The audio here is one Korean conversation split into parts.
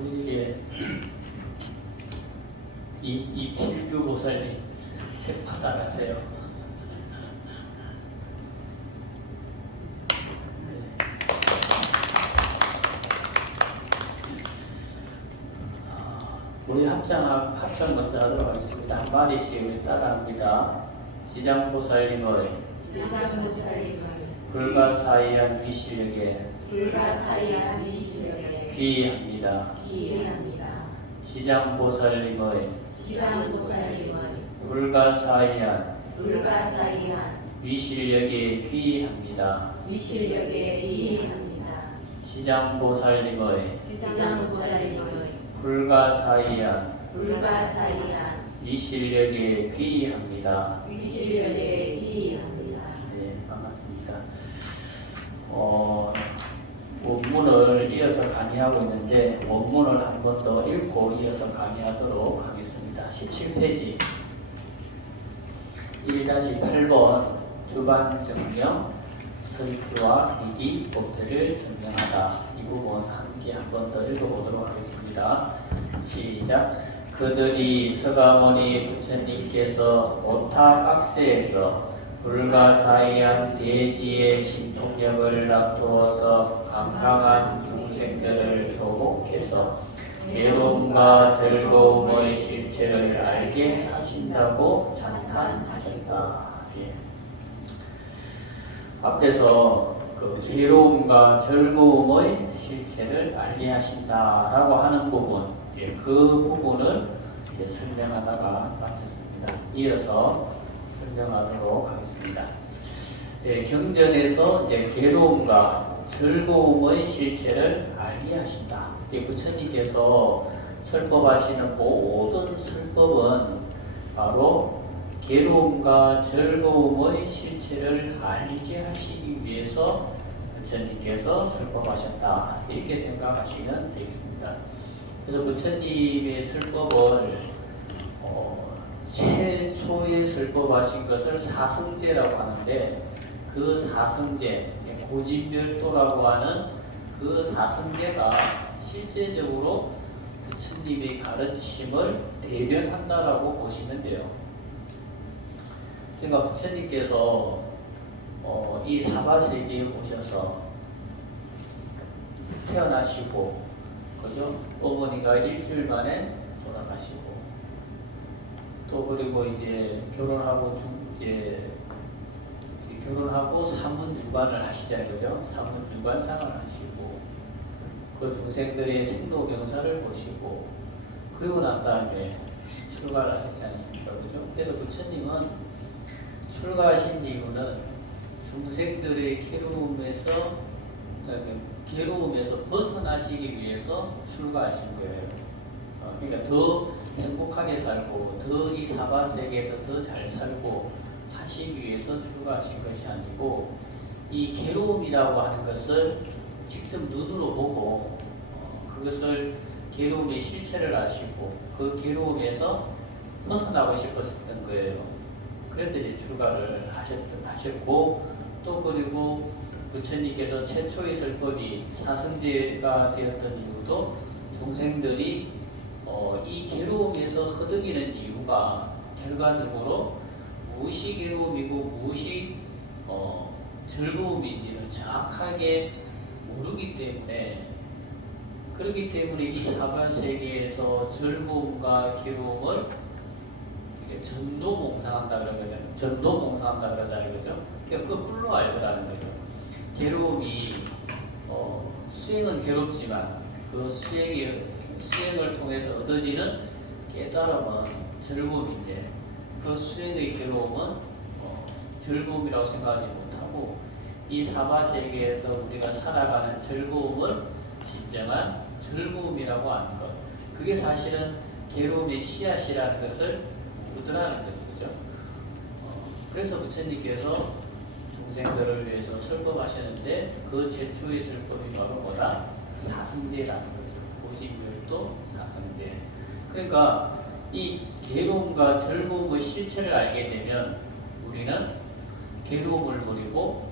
우리 집에 이 필규 보살님 책 받아가세요. 우리 합장 먼저 하도록 하겠습니다. 한 마디씩 따라합니다. 지장보살님의 불가사의한 미실력에 귀의합니다. 지장보살님의 불가사의한 미실력에 귀의합니다. 지장보살님의 불가사의한 미실력에 귀의합니다. 네, 반갑습니다. 원문을 이어서 강의하고 있는데 원문을 한 번 더 읽고 이어서 강의하도록 하겠습니다. 17페이지 1-8번 주반 증명 설주와 기기 법태를 증명하다. 이 부분 함께 한 번 더 읽어보도록 하겠습니다. 시작. 그들이 서가모니 부처님께서 오타각세에서 불가사의한 대지의 신통력을 납두어서 강강한 중생들을 조복해서 괴로움과 즐거움의 실체를 알게 하신다고 찬탄하신다. 예. 앞에서 그 괴로움과 즐거움의 실체를 알게 하신다라고 하는 부분, 그 부분을 설명하다가 마쳤습니다. 이어서 설명하도록 하겠습니다. 경전에서 괴로움과 즐거움의 실체를 알게 하신다. 부처님께서 설법하시는 모든 설법은 바로 괴로움과 즐거움의 실체를 알게 하시기 위해서 부처님께서 설법하셨다. 이렇게 생각하시면 되겠습니다. 그래서 부처님의 설법을 최초에 설법하신 것을 사성제라고 하는데, 그 사성제, 고진별도라고 하는 그 사성제가 실제적으로 부처님의 가르침을 대변한다라고 보시면 돼요. 그러니까 부처님께서 이 사바세계에 오셔서 태어나시고, 그죠? 어머니가 일주일 만에 돌아가시고, 또 그리고 이제 결혼하고 사문유관을 하시잖아요, 그죠? 사문유관 생활을 하시고, 그 중생들의 생로병사를 보시고, 그리고 난 다음에 출가를 하셨지 않습니까, 그죠? 그래서 부처님은 출가하신 이유는 중생들의 괴로움에서 벗어나시기 위해서 출가하신 거예요. 그러니까 더 행복하게 살고, 더 이 사바세계에서 더 잘 살고 하시기 위해서 출가하신 것이 아니고, 이 괴로움이라고 하는 것을 직접 눈으로 보고 그것을 괴로움의 실체를 아시고 그 괴로움에서 벗어나고 싶었던 거예요. 그래서 이제 출가를 하셨고, 또 그리고 부처님께서 최초의 설법이 사성제가 되었던 이유도 중생들이 이 괴로움에서 허덕이는 이유가 결과적으로 무엇이 괴로움이고 무엇이 즐거움인지를 정확하게 모르기 때문에, 그렇기 때문에 이 사바세계에서 즐거움과 괴로움을 전도몽상한다 그러잖아요, 그죠? 그러니까 거꾸로 알더라는 거죠. 괴로움이 수행은 괴롭지만 그 수행을 통해서 얻어지는 깨달음은 즐거움인데, 그 수행의 괴로움은 즐거움이라고 생각하지 못하고, 이 사바세계에서 우리가 살아가는 즐거움을 진정한 즐거움이라고 하는 것, 그게 사실은 괴로움의 씨앗이라는 것을 모르더라는 거죠, 그죠? 그래서 부처님께서 중생들을 위해서 설법하셨는데, 그 최초의 설법이 바로 뭐다? 사성제라는 거죠. 고진별도 사성제. 그러니까 이 괴로움과 즐거움의 실체를 알게 되면 우리는 괴로움을 버리고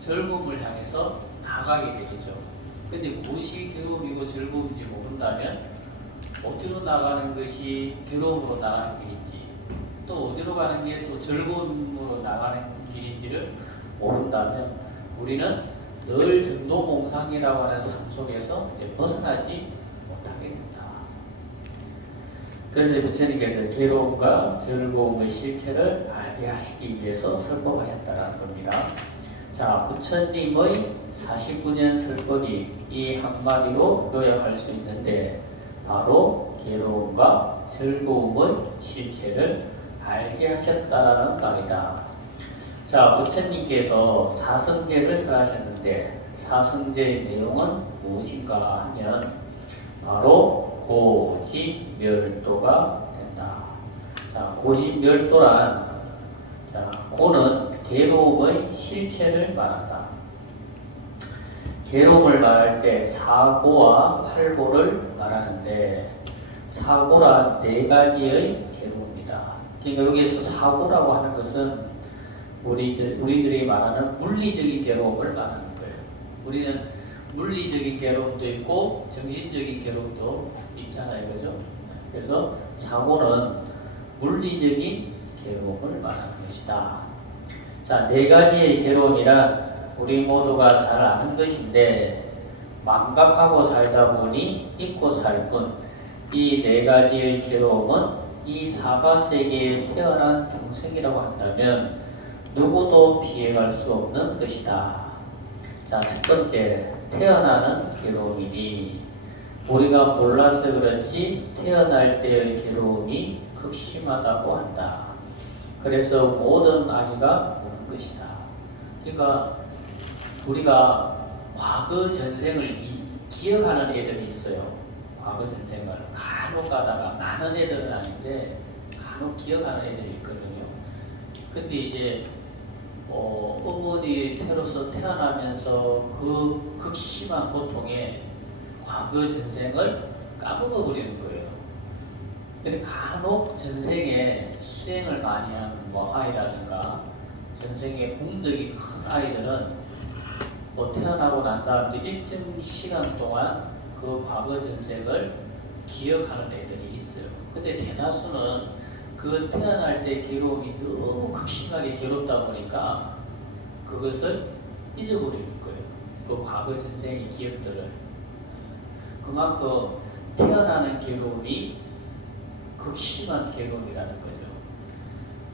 즐거움을 향해서 나가게 되겠죠. 근데 무엇이 괴로움이고 즐거움인지 모른다면 어디로 나가는 것이 괴로움으로 나가는 길인지 또 어디로 가는 게 또 즐거움으로 나가는 길인지를 모른다면 우리는 늘 증도몽상이라고 하는 삶 속에서 이제 벗어나지 못하게 된다. 그래서 부처님께서 괴로움과 즐거움의 실체를 알게 하시기 위해서 설법하셨다는 겁니다. 자, 부처님의 49년 설법이 이 한마디로 요약할 수 있는데 바로 괴로움과 즐거움의 실체를 알게 하셨다라는 말이다. 자, 부처님께서 사성제를 설하셨는데 사성제의 내용은 무엇인가 하면 바로 고집멸도가 된다. 자, 고집멸도란 자, 고는 괴로움의 실체를 말한다. 괴로움을 말할 때 사고와 팔고를 말하는데 사고란 네 가지의 괴로움이다. 그러니까 여기에서 사고라고 하는 것은 우리들이 말하는 물리적인 괴로움을 말하는 거예요. 우리는 물리적인 괴로움도 있고 정신적인 괴로움도 있잖아요, 그죠? 그래서 사고는 물리적인 괴로움을 말하는 것이다. 자, 네 가지의 괴로움이란 우리 모두가 잘 아는 것인데 망각하고 살다 보니 잊고 살 뿐 이 네 가지의 괴로움은 이 사바세계에 태어난 중생이라고 한다면 누구도 피해갈 수 없는 것이다. 자, 첫 번째, 태어나는 괴로움이니 우리가 몰라서 그렇지 태어날 때의 괴로움이 극심하다고 한다. 그래서 모든 아이가 오는 것이다. 그러니까 우리가 과거 전생을 기억하는 애들이 있어요. 과거 전생을 간혹 가다가 많은 애들은 아닌데 간혹 기억하는 애들이 있거든요. 근데 이제 어머니 태로서 태어나면서 그 극심한 고통에 과거 전생을 까먹어 버리는 거예요. 근데 간혹 전생에 수행을 많이 한 아이라든가 전생에 공덕이 큰 아이들은 태어나고 난 다음에 일정 시간 동안 그 과거 전생을 기억하는 애들이 있어요. 근데 대다수는 그 태어날 때 괴로움이 너무 극심하게 괴롭다 보니까 그것을 잊어버리는 거예요. 그 과거 전생의 기억들을. 그만큼 태어나는 괴로움이 극심한 괴로움이라는 거죠.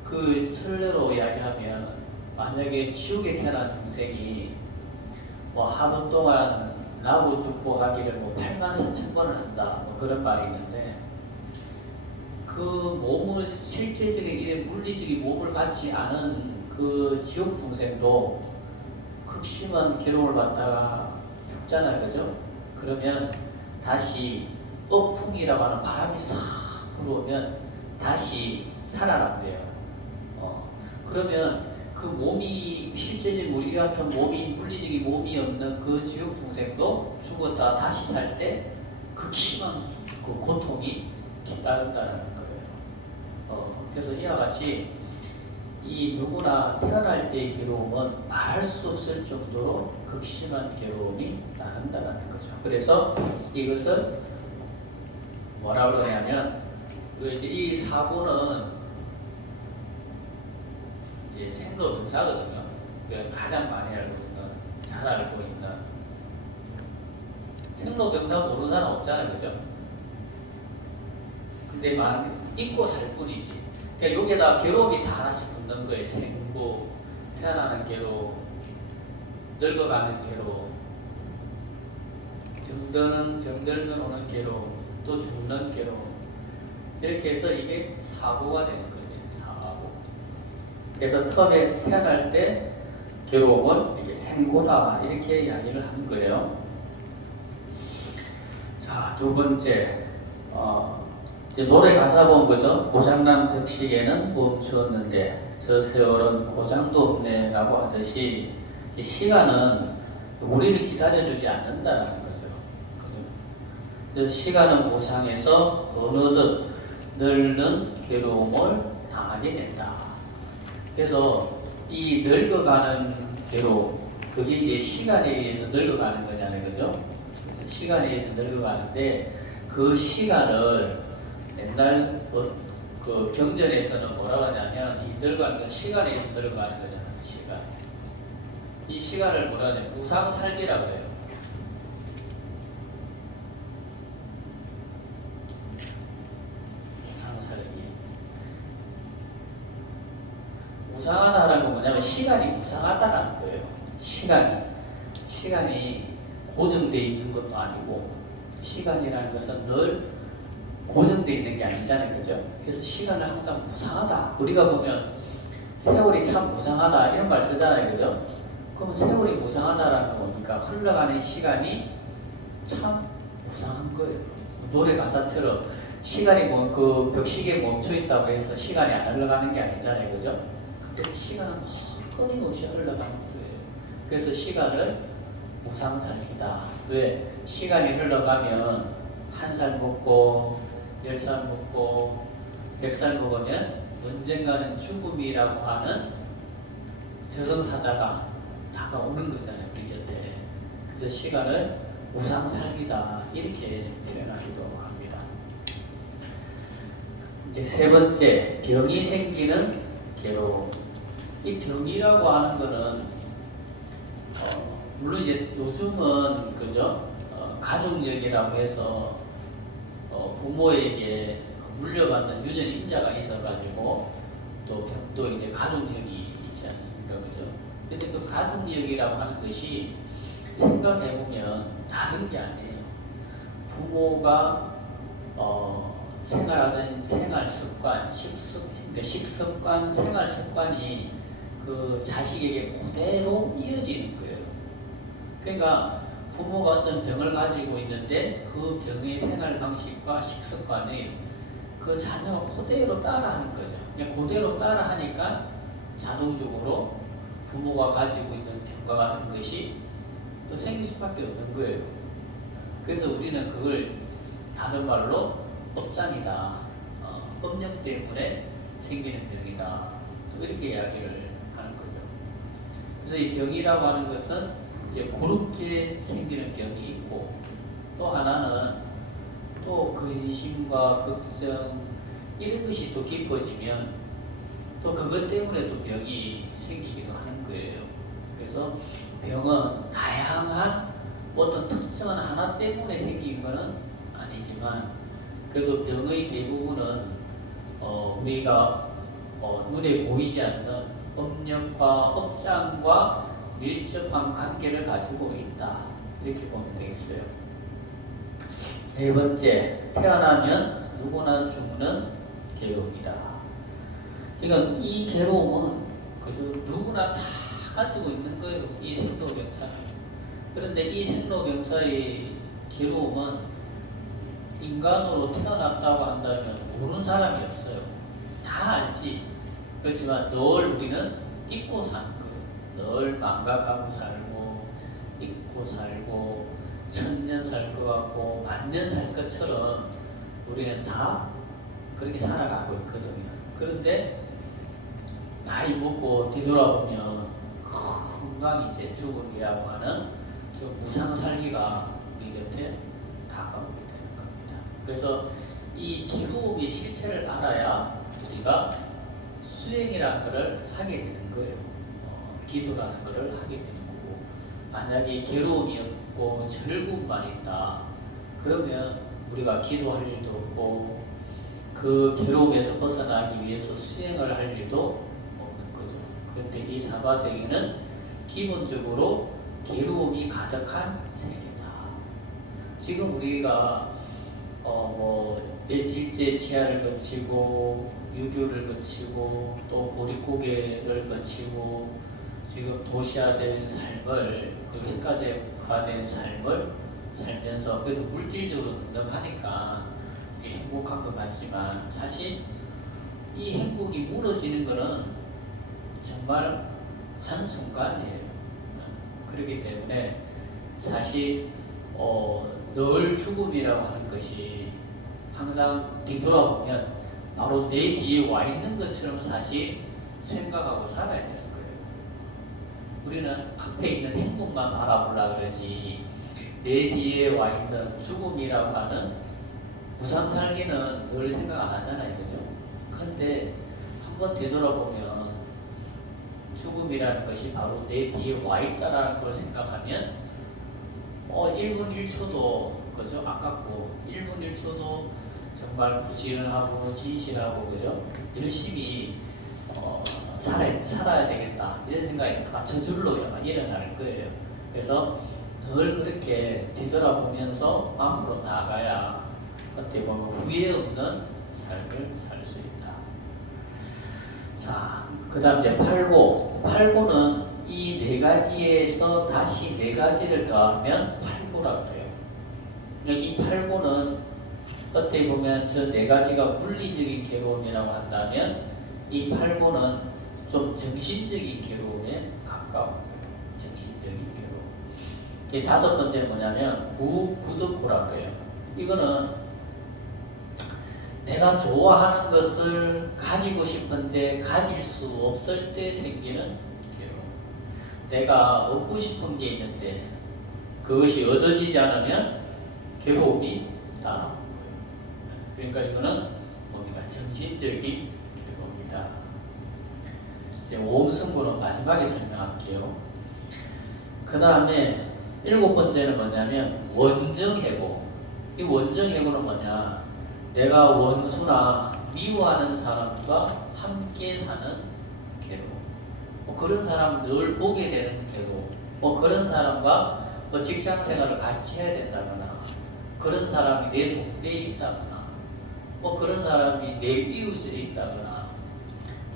그 설례로 이야기하면 만약에 지옥에 태어난 중생이 하루 동안 나고 죽고 하기를 84,000번을 한다 그런 말이 있는데 그 몸을 실제적인 이런 물리적인 몸을 갖지 않은 그 지옥 중생도 극심한 괴로움을 받다가 죽잖아요, 그죠? 그러면 다시 업풍이라고 하는 바람이 싹 불어오면 다시 살아난대요. 그러면 그 몸이 실제적인 우리 같은 몸이 물리적인 몸이 없는 그 지옥 중생도 죽었다 다시 살 때 극심한 그 고통이 뒤따른다는 거예요. 그래서 이와 같이 이 누구나 태어날 때의 괴로움은 말할 수 없을 정도로 극심한 괴로움이 나는다는 거죠. 그래서 이것을 뭐라 그러냐면 이제 이 사고는 이제 생로병사거든요. 가장 많이 알고 있는, 잘 알고 있는 생로병사 모르는 사람 없잖아요, 그죠? 근데 잊고 살 뿐이지. 그러니까 여기에다 괴로움이 다 하나씩 붙는 거예요. 생고, 태어나는 괴로움, 늙어가는 괴로움, 병들면 오는 괴로움, 또 죽는 괴로움. 이렇게 해서 이게 사고가 되는 거지. 사고. 그래서 처음에 태어날 때 괴로움은 이게 생고다 이렇게 이야기를 한 거예요. 자, 두 번째 이제 노래 가사 보면 그죠? 고장난 벽시계는 멈추었는데 저 세월은 고장도 없네 라고 하듯이 이 시간은 우리를 기다려주지 않는다는 거죠. 시간은 무상해서 어느덧 늙는 괴로움을 당하게 된다. 그래서 이 늙어가는 괴로움, 그게 이제 시간에 의해서 늙어가는 거잖아요, 그죠? 그래서 시간에 의해서 늙어가는데 그 시간을 옛날 그 경전에서는 뭐라고 하냐면 이 늙어가는 건 시간에 의해서 늙어가는 거잖아요. 시간. 이 시간을 뭐라 하냐 무상살기라고 해요. 무상살기. 무상하다라는 건 뭐냐면 시간이 무상하다라는 거예요. 시간이 고정되어 있는 것도 아니고 시간이라는 것은 늘 고정되어 있는 게 아니잖아요. 그죠? 그래서 시간은 항상 무상하다. 우리가 보면 세월이 참 무상하다 이런 말 쓰잖아요. 그죠? 그럼 세월이 무상하다라는 건 뭡니까? 흘러가는 시간이 참 무상한 거예요. 노래 가사처럼 시간이 그 벽시계에 멈춰 있다고 해서 시간이 안 흘러가는 게 아니잖아요. 그죠? 그래서 시간은 끊임없이 흘러가는 거예요. 그래서 시간을 무상살기다. 왜? 시간이 흘러가면 1살 먹고 10살 먹고 100살 먹으면 언젠가는 죽음이라고 하는 저승사자가 다가오는 거잖아요. 우리 곁에. 그래서 시간을 무상살기다 이렇게 표현하기도 합니다. 이제 세 번째, 병이 생기는 괴로움. 이 병이라고 하는 거는 물론 이제 요즘은 그죠? 가족력이라고 해서 부모에게 물려받는 유전 인자가 있어가지고 또 병도 이제 가족력이 있지 않습니까? 그죠? 근데 그 가족력이라고 하는 것이 생각해보면 다른 게 아니에요. 부모가 생활하던 생활 습관, 식습관, 생활 습관이 그 자식에게 그대로 이어지는 거예요. 그러니까 부모가 어떤 병을 가지고 있는데 그 병의 생활 방식과 식습관을 그 자녀가 그대로 따라하는 거죠. 그냥 그대로 따라하니까 자동적으로 부모가 가지고 있는 병과 같은 것이 또 생길 수밖에 없는 거예요. 그래서 우리는 그걸 다른 말로 업장이다. 업력 때문에 생기는 병이다. 이렇게 이야기를 하는 거죠. 그래서 이 병이라고 하는 것은 이제 그렇게 생기는 병이 있고 또 하나는 또 근심과 걱정 이런 것이 또 깊어지면 또 그것 때문에 또 병이 생기기도 하는 거예요. 그래서 병은 다양한 어떤 특정한 하나 때문에 생긴 것은 아니지만 그래도 병의 대부분은 우리가 눈에 보이지 않는 업력과 업장과 밀접한 관계를 가지고 있다. 이렇게 보면 되겠어요. 네 번째, 태어나면 누구나 죽는 괴로움이다. 그러니까 이 괴로움은 그저 누구나 다 가지고 있는 거예요. 이 생로병사. 그런데 이 생로병사의 괴로움은 인간으로 태어났다고 한다면 모르는 사람이 없어요. 다 알지. 그렇지만 늘 우리는 잊고 사는 거예요. 늘 망각하고 살고 잊고 살고 1000년 살 것 같고 1000년 살 것처럼 우리는 다 그렇게 살아가고 있거든요. 그런데 나이 먹고 뒤돌아보면 금방 이제 죽음이라고 하는 저 무상살기가 우리 곁에 다가오게 되는 겁니다. 그래서 이 괴로움의 실체를 알아야 우리가 수행이라는 것을 하게 되는 거예요. 기도라는 것을 하게 되는 거고, 만약에 괴로움이 없고 즐거움만 있다 그러면 우리가 기도할 일도 없고 그 괴로움에서 벗어나기 위해서 수행을 할 일도 없는 거죠. 그런데 이 사바세계는 기본적으로 괴로움이 가득한 세계다. 지금 우리가 일제 치하를 거치고 유교를 거치고 또 보릿고개를 거치고 지금 도시화된 삶을 그리고 핵가제화된 삶을 살면서 그래도 물질적으로 넉넉하니까 행복한 것 같지만 사실 이 행복이 무너지는 것은 정말 한순간이에요. 그렇기 때문에 사실 늘 죽음이라고 하는 것이 항상 뒤돌아보면 바로 내 뒤에 와 있는 것처럼 사실 생각하고 살아야 되는 거예요. 우리는 앞에 있는 행복만 바라보려 그러지 내 뒤에 와 있는 죽음이라고 하는 무상 살기는 늘 생각 안 하잖아요, 그죠? 그런데 한번 되돌아보면 죽음이라는 것이 바로 내 뒤에 와 있다라는 걸 생각하면 1분 1초도 그죠? 아깝고 1분 1초도 정말 부지런하고 진실하고 그죠? 열심히 살아야 되겠다 이런 생각이 아마 저절로 아마 일어날 거예요. 그래서 늘 그렇게 뒤돌아보면서 앞으로 나아가야 어떻게 보면 후회 없는 삶을 살 수 있다. 자, 그 다음 이제 8고. 8고는 이 네 가지에서 다시 네 가지를 더하면 8고라고 해요. 이 8고는 어떻게 보면 저 네 가지가 물리적인 괴로움이라고 한다면 이 8고는 좀 정신적인 괴로움에 가까워. 정신적인 괴로움. 이 다섯 번째는 뭐냐면 무부득고라고 해요. 이거는 내가 좋아하는 것을 가지고 싶은데 가질 수 없을 때 생기는 괴로움. 내가 얻고 싶은 게 있는데 그것이 얻어지지 않으면 괴로움이 따라오는 거예요. 그러니까 이거는 뭡니까? 정신적인 괴로움이다. 이제 오음승고는 마지막에 설명할게요. 그 다음에 일곱 번째는 뭐냐면 원정해고. 이 원정해고는 뭐냐? 내가 원수나 미워하는 사람과 함께 사는 괴로움. 그런 사람 늘 보게 되는 괴로움. 그런 사람과 직장 생활을 같이 해야 된다거나, 그런 사람이 내 동네에 있다거나, 그런 사람이 내 이웃에 있다거나,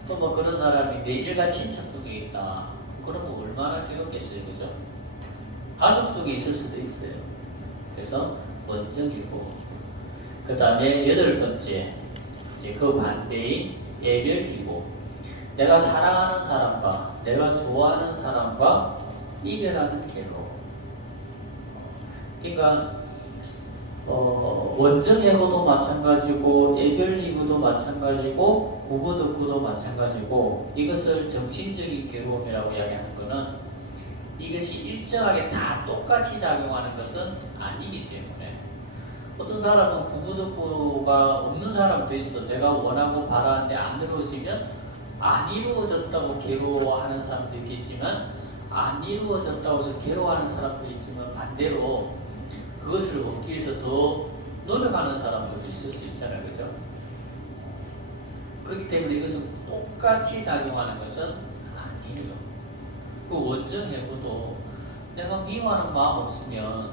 또 그런 사람이 내 일가 친척 중에 있다. 그러면 얼마나 괴롭겠어요, 그죠? 가족 중에 있을 수도 있어요. 그래서 원정이고, 그 다음에 여덟 번째, 이제 그 반대인 예별이고, 내가 사랑하는 사람과 내가 좋아하는 사람과 이별하는 괴로움. 그러니까 원정예고도 마찬가지고 예별이고도 마찬가지고 무부득고도 마찬가지고, 이것을 정신적인 괴로움이라고 이야기하는 것은 이것이 일정하게 다 똑같이 작용하는 것은 아니기 때문에, 어떤 사람은 부부득고가 없는 사람도 있어. 내가 원하고 바라는데 안 이루어지면 안 이루어졌다고 괴로워하는 사람도 있겠지만, 안 이루어졌다고 해서 괴로워하는 사람도 있지만, 반대로 그것을 얻기 위해서 더 노력하는 사람들도 있을 수 있잖아요, 그죠? 그렇기 때문에 이것은 똑같이 작용하는 것은 아니에요. 그 원정해고도 내가 미워하는 마음 없으면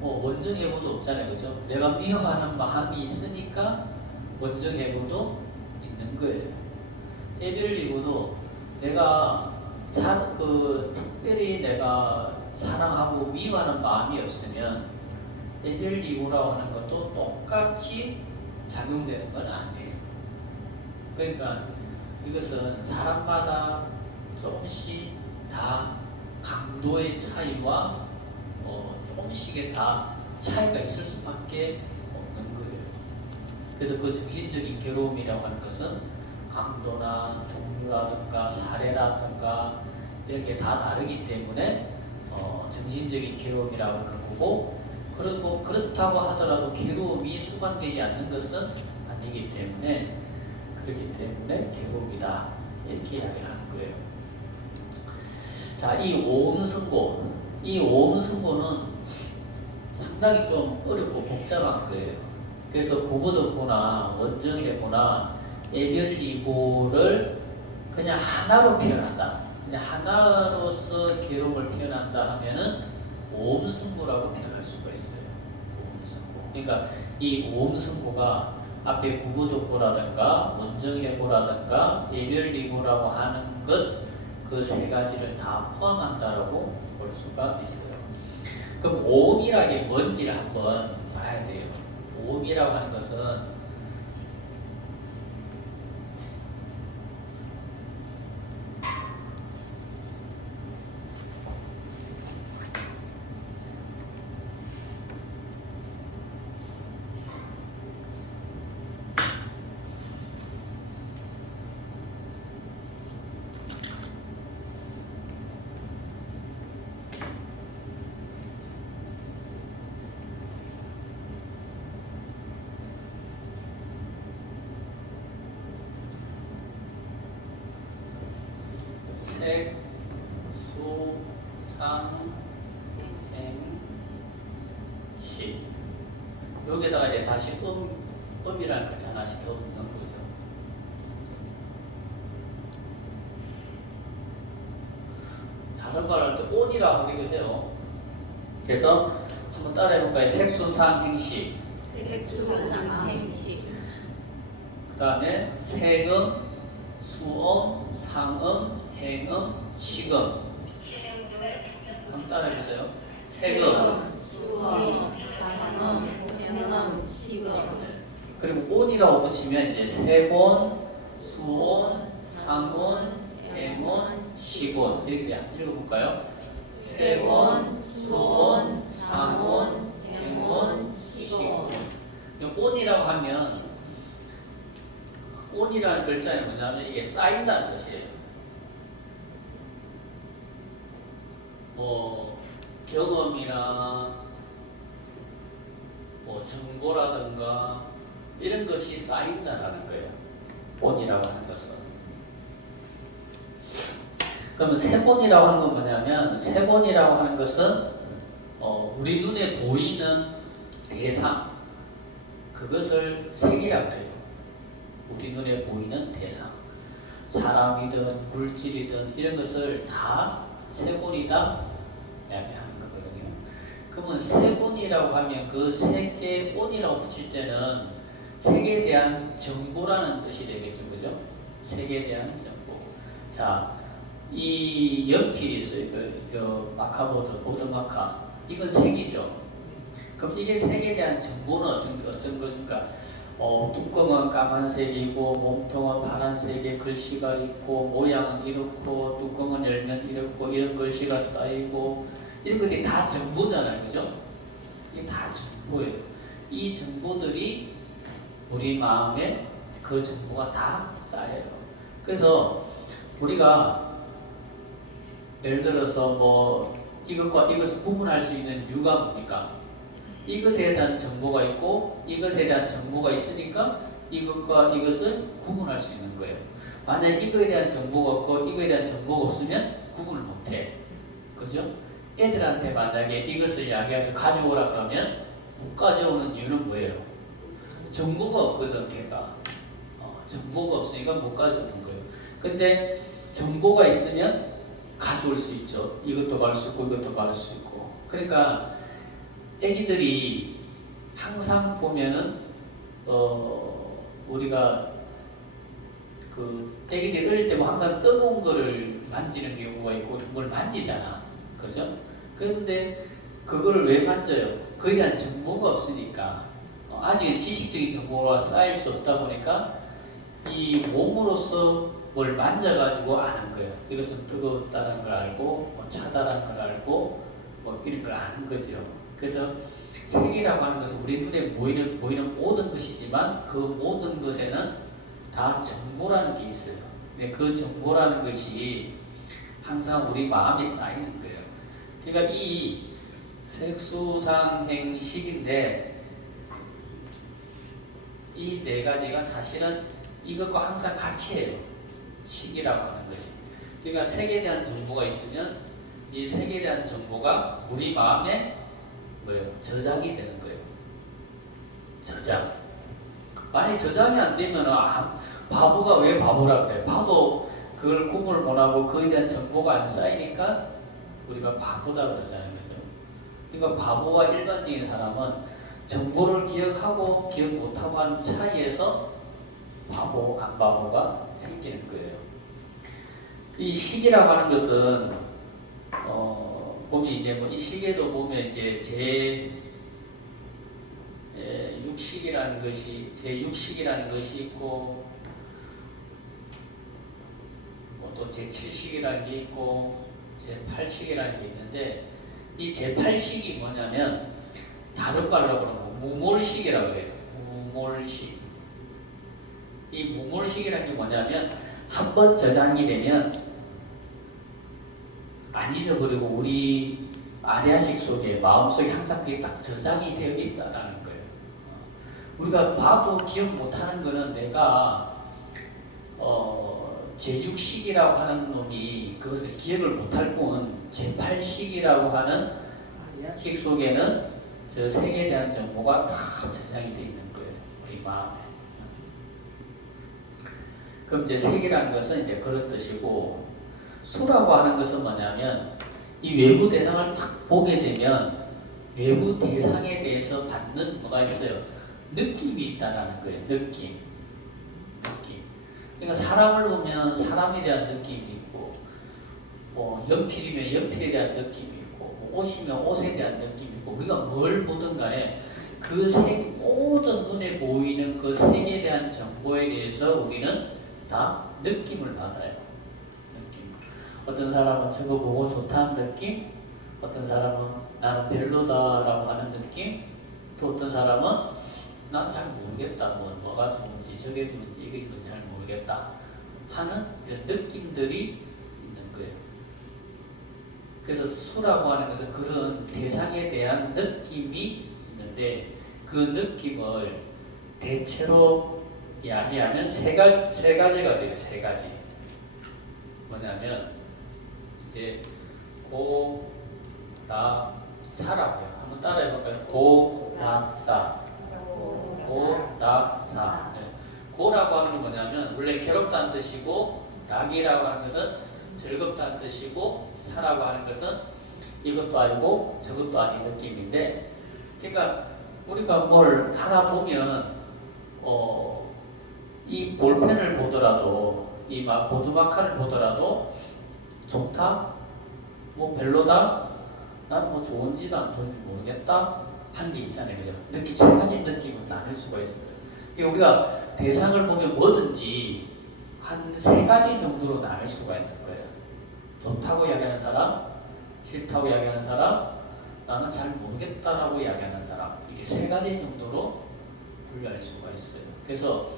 원정해고도 없잖아요, 그죠? 내가 미워하는 마음이 있으니까 원정해고도 있는 거예요. 예별이고도 내가 특별히 내가 사랑하고 미워하는 마음이 없으면 예별이고라고 하는 것도 똑같이 작용되는 건 아니에요. 그러니까 이것은 사람마다 조금씩 다 강도의 차이와 조금씩의 다 차이가 있을 수밖에 없는 거예요. 그래서 그 정신적인 괴로움이라고 하는 것은 강도나 종류라든가 사례라든가 이렇게 다 다르기 때문에 정신적인 괴로움이라고 하는 거고, 그리고 그렇다고 하더라도 괴로움이 수반되지 않는 것은 아니기 때문에, 그렇기 때문에 괴로움이다 이렇게 이야기를 하는 거예요. 자, 이 오음승고, 이 오음승고는 상당히 좀 어렵고 복잡한 거예요. 그래서 구부득고나 원정해고나 예별이고를 그냥 하나로 표현한다. 그냥 하나로서 괴로움을 표현한다 하면은 오음승고라고 표현할 수가 있어요. 오음승고. 그러니까 이 오음승고가 앞에 구부득고라든가 원정해고라든가 예별이고라고 하는 것, 그 세 가지를 다 포함한다라고 볼 수가 있어요. 그럼 오음이라는 게 뭔지를 한번 봐야 돼요. 오음이라고 하는 것은 여기에다가 이제 다시 음이라는 걸 하나씩 더 넣는 거죠. 다른 말 할 때 on이라 하기도 해요. 그래서 한번 따라해볼까요? 색수상 행시. 그 다음에 색음, 수음, 상음, 행음, 식음. 한번 따라해보세요. 색음, 그리고 온이라고 붙이면 이제 색온, 수온, 상온, 행온, 식온 이렇게 읽어볼까요? 색온, 수온, 상온, 행온, 식온. 온이라고 하면 온이라는 글자는 뭐냐면 이게 쌓인다는 뜻이에요. 뭐 경험이나 뭐 정보라든가 이런 것이 쌓인다라는 거예요. 본이라고 하는 것은. 그러면 세본이라고 하는 건 뭐냐면 세본이라고 하는 것은 우리 눈에 보이는 대상 그것을 색이라고 해요. 우리 눈에 보이는 대상 사람이든 물질이든 이런 것을 다 세본이다 이야기하는 거거든요. 그러면 세본이라고 하면 그 색에 온이라고 붙일 때는 색에 대한 정보라는 뜻이 되겠죠, 그죠? 색에 대한 정보. 자, 이 연필이 있어요. 그 마카보드, 보드마카. 이건 색이죠. 그럼 이게 색에 대한 정보는 어떤 겁니까? 뚜껑은 까만색이고 몸통은 파란색에 글씨가 있고 모양은 이렇고 뚜껑은 열면 이렇고 이런 글씨가 쌓이고 이런 것들이 다 정보잖아요, 그죠? 이게 다 정보예요. 이 정보들이 우리 마음에 그 정보가 다 쌓여요. 그래서 우리가 예를 들어서 뭐 이것과 이것을 구분할 수 있는 이유가 뭡니까? 이것에 대한 정보가 있고 이것에 대한 정보가 있으니까 이것과 이것을 구분할 수 있는 거예요. 만약 이거에 대한 정보가 없고 이거에 대한 정보가 없으면 구분을 못해. 그죠? 애들한테 만약에 이것을 이야기해서 가져오라 그러면 못 가져오는 이유는 뭐예요? 정보가 없거든, 걔가. 정보가 없으니까 못 가져오는 거예요. 근데 정보가 있으면 가져올 수 있죠. 이것도 가질 수 있고 이것도 가질 수 있고. 그러니까 애기들이 항상 보면은 우리가 그 애기들이 어릴 때 뭐 항상 뜨거운 거를 만지는 경우가 있고 뭘 만지잖아, 그죠? 그런데 그거를 왜 만져요? 그에 대한 정보가 없으니까 아직은 지식적인 정보가 쌓일 수 없다 보니까 이 몸으로서 뭘 만져가지고 아는 거예요. 이것은 뜨겁다는 걸 알고 뭐 차다라는 걸 알고 뭐 이런 걸 아는 거죠. 그래서 색이라고 하는 것은 우리 눈에 보이는 모든 것이지만 그 모든 것에는 다 정보라는 게 있어요. 근데 그 정보라는 것이 항상 우리 마음에 쌓이는 거예요. 그러니까 이 색수상행식인데 이 네 가지가 사실은 이것과 항상 같이 해요. 식이라고 하는 것이. 그러니까 색에 대한 정보가 있으면 이 색에 대한 정보가 우리 마음에 뭐예요? 저장이 되는 거예요. 저장. 만약 저장이 안 되면 바보가 왜 바보라 그래? 봐도 그걸 구분을 못하고 그에 대한 정보가 안 쌓이니까 우리가 바보다 그러잖아요, 그죠? 그러니까 바보와 일반적인 사람은 정보를 기억하고 기억 못하고 하는 차이에서 바보, 안 바보가 생기는 거예요. 이 식이라고 하는 것은 보면 이제 뭐 이 시계도 보면 이제 제6식이라는 것이 제6식이라는 것이 있고 뭐 또 제7식이라는 게 있고 제8식이라는 게 있는데 이 제8식이 뭐냐면 다른 말로 그러면 무몰식이라고 해요. 무몰식. 이 무몰식이라는 게 뭐냐면 한 번 저장이 되면 안 잊어버리고 우리 아래아식 속에 마음속에 항상 그게 딱 저장이 되어 있다라는 거예요. 우리가 봐도 기억 못하는 거는 내가 제6식이라고 하는 놈이 그것을 기억을 못할 뿐 제8식이라고 하는 아래아식 속에는 저 색에 대한 정보가 다 저장이 되어 있는 거예요. 우리 마음에. 그럼 이제 색이라는 것은 이제 그런 뜻이고, 수라고 하는 것은 뭐냐면 이 외부 대상을 딱 보게 되면 외부 대상에 대해서 받는 뭐가 있어요? 느낌이 있다라는 거예요. 느낌. 그러니까 사람을 보면 사람에 대한 느낌이 있고, 뭐 연필이면 연필에 대한 느낌이 있고, 뭐 옷이면 옷에 대한 느낌이 있고, 우리가 뭘 보든 간에 그 색, 모든 눈에 보이는 그 색에 대한 정보에 대해서 우리는 다 느낌을 받아요. 느낌. 어떤 사람은 저거 보고 좋다는 느낌, 어떤 사람은 나는 별로다라고 하는 느낌, 또 어떤 사람은 난 잘 모르겠다. 뭐가 좋은지, 저게 좋은지, 이게 좋은지 잘 모르겠다 하는 이런 느낌들이 있는 거예요. 그래서 수라고 하는 것은 그런 대상에 대한 느낌이 있는데, 그 느낌을 대체로 이야기하면 세 가지가 돼요. 세 가지. 뭐냐면 이제 고락사라고요. 한번 따라해볼까요? 고락사. 고락사. 네. 고라고 하는 건 뭐냐면 원래 괴롭다는 뜻이고, 락이라고 하는 것은 즐겁다는 뜻이고, 사라고 하는 것은 이것도 아니고 저것도 아닌 느낌인데, 그러니까 우리가 뭘 하나 보면 이 볼펜을 보더라도, 이 보드마카를 보더라도 좋다, 뭐 별로다, 난 뭐 좋은지도 안 좋은지 모르겠다 하는 게 있잖아요. 그죠? 느낌, 세 가지 느낌을 나눌 수가 있어요. 그러니까 우리가 대상을 보면 뭐든지 한 세 가지 정도로 나눌 수가 있는 거예요. 좋다고 이야기하는 사람, 싫다고 이야기하는 사람, 나는 잘 모르겠다라고 이야기하는 사람, 이게 세 가지 정도로 분류할 수가 있어요. 그래서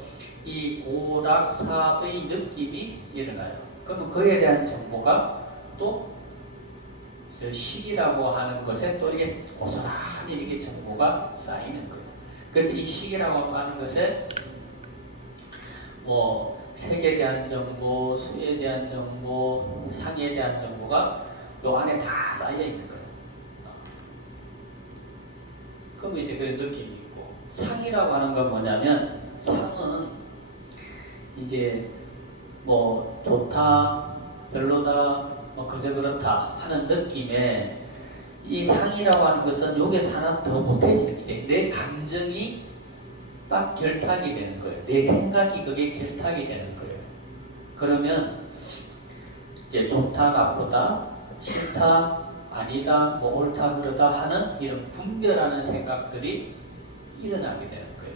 이 고락사의 느낌이 일어나요. 그러면 그에 대한 정보가 또 식이라고 하는 것에 또 이게 고스란히 이렇게 정보가 쌓이는 거예요. 그래서 이 식이라고 하는 것에 뭐 색에 대한 정보, 수에 대한 정보, 상에 대한 정보가 요 안에 다 쌓여 있는 거예요. 그럼 이제 그런 느낌이 있고, 상이라고 하는 건 뭐냐면, 상은 이제 뭐 좋다, 별로다, 뭐 그저 그렇다 하는 느낌에, 이 상이라고 하는 것은 여기서 하나 더 못해지는, 이제 내 감정이 딱 결탁이 되는 거예요. 내 생각이 그게 결탁이 되는 거예요. 그러면 이제 좋다, 나쁘다, 싫다, 아니다, 뭐 옳다, 그러다 하는 이런 분별하는 생각들이 일어나게 되는 거예요.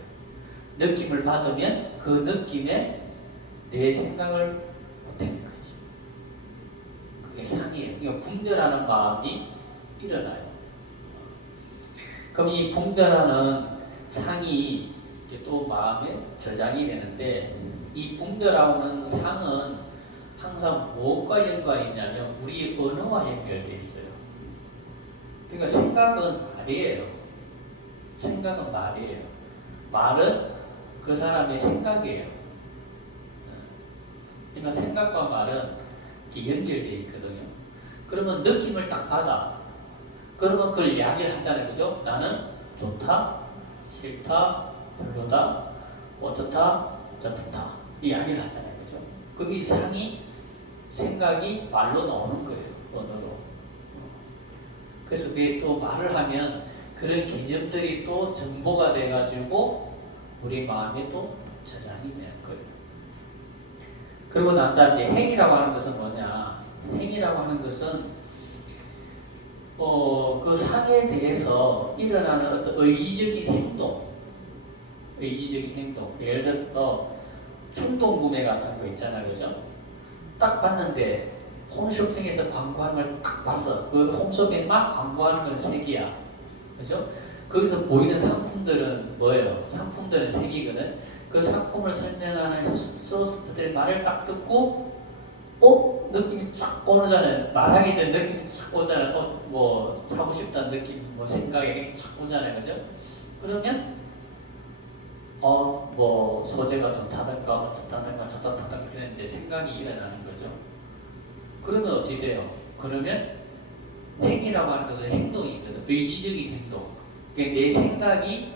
느낌을 받으면 그 느낌에 내 생각을 못하는 거지. 그게 상이에요. 그러니까 분별하는 마음이 일어나요. 그럼 이 분별하는 상이 또 마음에 저장이 되는데, 이 분별하는 상은 항상 무엇과 연관이 있냐면 우리의 언어와 연결되어 있어요. 그러니까 생각은 말이에요. 생각은 말이에요. 말은 그 사람의 생각이에요. 그러니까 생각과 말은 이렇게 연결되어 있거든요. 그러면 느낌을 딱 받아. 그러면 그걸 이야기를 하잖아요. 그죠? 나는 좋다, 싫다, 별로다, 어떻다, 저렇다. 이야기를 하잖아요. 그죠? 그게 상이, 생각이 말로 나오는 거예요. 언어로. 그래서 그게 또 말을 하면 그런 개념들이 또 정보가 돼가지고 우리 마음에 또 저장이 되는 거예요. 그리고 난 다음에 행위라고 하는 것은 뭐냐? 행위라고 하는 것은 그 상에 대해서 일어나는 어떤 의지적인 행동, 예를 들어 충동 구매 같은 거 있잖아요, 그죠? 딱 봤는데 홈쇼핑에서 광고하는 걸 딱 봤어. 그 홈쇼핑 막 광고하는 건 색이야, 그죠? 거기서 보이는 상품들은 뭐예요? 상품들은 색이거든. 그 상품을 설명하는 호스트들의 말을 딱 듣고, 느낌이 쫙 오잖아요. 말하기 전에 느낌이 쫙 오잖아요. 뭐 사고 싶다는 느낌, 뭐 생각이 이렇게 쫙 오잖아요, 그죠? 그러면 뭐 소재가 좋다든가 어떻다든가 저렇다든가 이런 이제 생각이 일어나는 거죠. 그러면 어찌 돼요? 그러면 행위라고 하는 것은 행동이거든. 의지적인 행동. 그러니까 내 생각이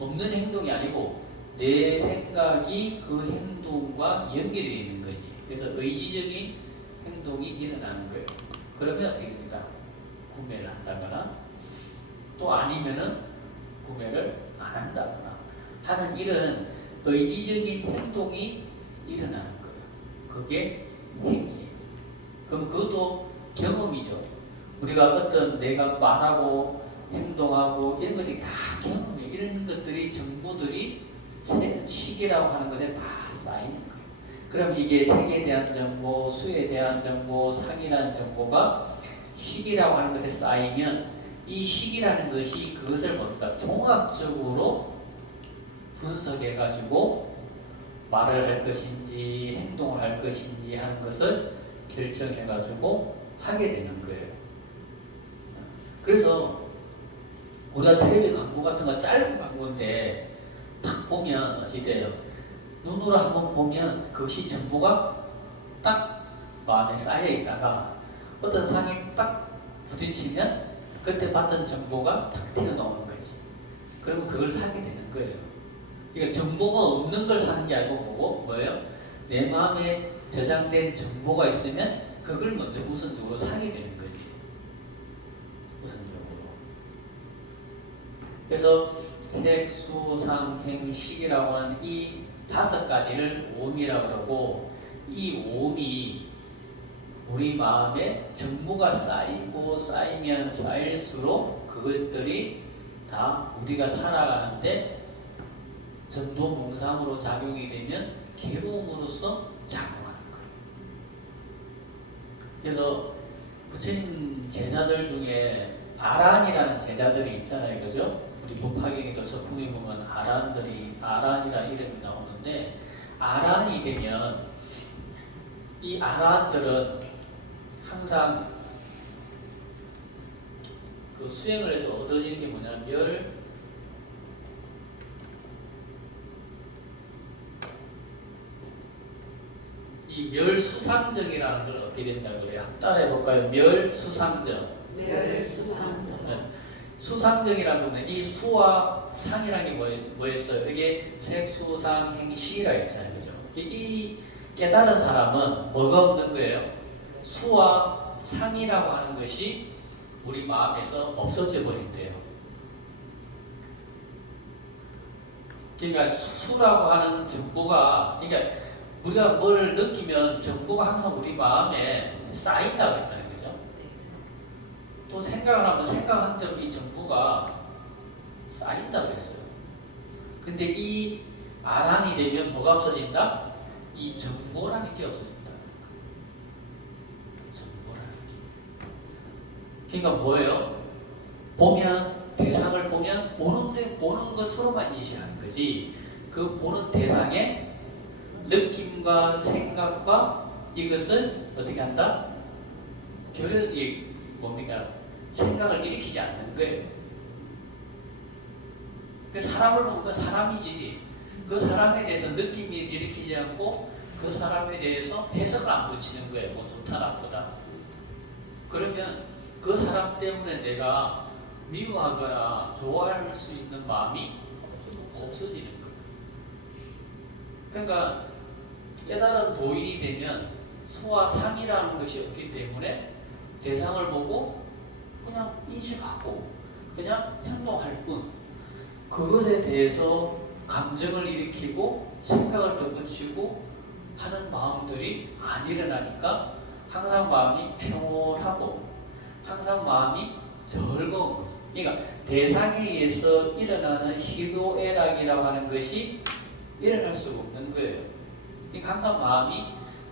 없는 행동이 아니고 내 생각이 그 행동과 연결이 있는 거지. 그래서 의지적인 행동이 일어나는 거예요. 그러면 어떻게 됩니까? 구매를 한다거나 또 아니면은 구매를 안 한다거나 하는 이런 의지적인 행동이 일어나는 거예요. 그게 행위예요. 그럼 그것도 경험이죠. 우리가 어떤 내가 말하고 행동하고 이런 것들이 다 경험이에요. 이런 것들이 정보들이 시계라고 하는 것에 다 쌓이는 거예요. 그럼 이게 색에 대한 정보, 수에 대한 정보, 상이라는 정보가 시계라고 하는 것에 쌓이면 이 시기라는 것이 그것을 뭡니까? 종합적으로 분석해가지고 말을 할 것인지 행동을 할 것인지 하는 것을 결정해가지고 하게 되는 거예요. 그래서 우리가 텔레비 광고 같은 거 짧은 광고인데 딱 보면 어찌 돼요? 눈으로 한번 보면 그것이 정보가 딱 마음에 쌓여 있다가 어떤 상에 딱 부딪히면 그때 봤던 정보가 탁 튀어나오는 거지. 그러면 그걸 사게 되는 거예요. 그러니까 정보가 없는 걸 사는 게 아니고 뭐예요? 내 마음에 저장된 정보가 있으면 그걸 먼저 우선적으로 사게 되는 거지. 우선적으로. 그래서 색, 수, 상, 행, 식이라고 하는 이 5가지를 오음이라고 그러고 이 오음이 우리 마음에 정보가 쌓이고 쌓이면 쌓일수록 그것들이 다 우리가 살아가는데 전도몽상으로 작용이 되면 괴로움으로써 작용하는 거예요. 그래서 부처님 제자들 중에 아란이라는 제자들이 있잖아요. 그죠? 우리 법화경에도 서품에 보면 아란이라는 이름이 나오는데 아란이 되면 이 아란들은 항상 그 수행을 해서 얻어지는 게 뭐냐면 이 멸수상정이라는 걸 어떻게 된다 그래요? 따라해 볼까요? 멸수상정. 멸수상정. 네. 수상정이라는 거는 이 수와 상이라는 게 뭐였어요? 이게 색, 수, 상, 행, 시라 있잖아요. 그죠? 이 깨달은 사람은 뭐가 없는 거예요? 수와 상이라고 하는 것이 우리 마음에서 없어져 버린대요. 그러니까 수라고 하는 정보가, 그러니까 우리가 뭘 느끼면 정보가 항상 우리 마음에 쌓인다고 했잖아요. 그죠? 또 생각을 하면 생각한 대로 이 정보가 쌓인다고 했어요. 근데 이 아란이 되면 뭐가 없어진다? 이 정보라는 게 없어진다. 정보라는 게. 그러니까 뭐예요? 대상을 보면 보는 것으로만 인식하는 거지. 그 보는 대상의 느낌과 생각과 이것을 어떻게 한다? 뭡니까? 생각을 일으키지 않는 거예요. 그 사람을 보면 그 사람이지. 그 사람에 대해서 느낌이 일으키지 않고 그 사람에 대해서 해석을 안 붙이는 거예요. 뭐 좋다 나쁘다. 그러면 그 사람 때문에 내가 미워하거나 좋아할 수 있는 마음이 없어지는 거예요. 그러니까 깨달은 도인이 되면 수와 상이라는 것이 없기 때문에 대상을 보고 그냥 인식하고 그냥 행동할 뿐, 그것에 대해서 감정을 일으키고 생각을 덧붙이고 하는 마음들이 안 일어나니까 항상 마음이 평온하고 항상 마음이 즐거운 거죠. 그러니까 대상에 의해서 일어나는 희도애락이라고 하는 것이 일어날 수가 없는 거예요. 그러니까 항상 마음이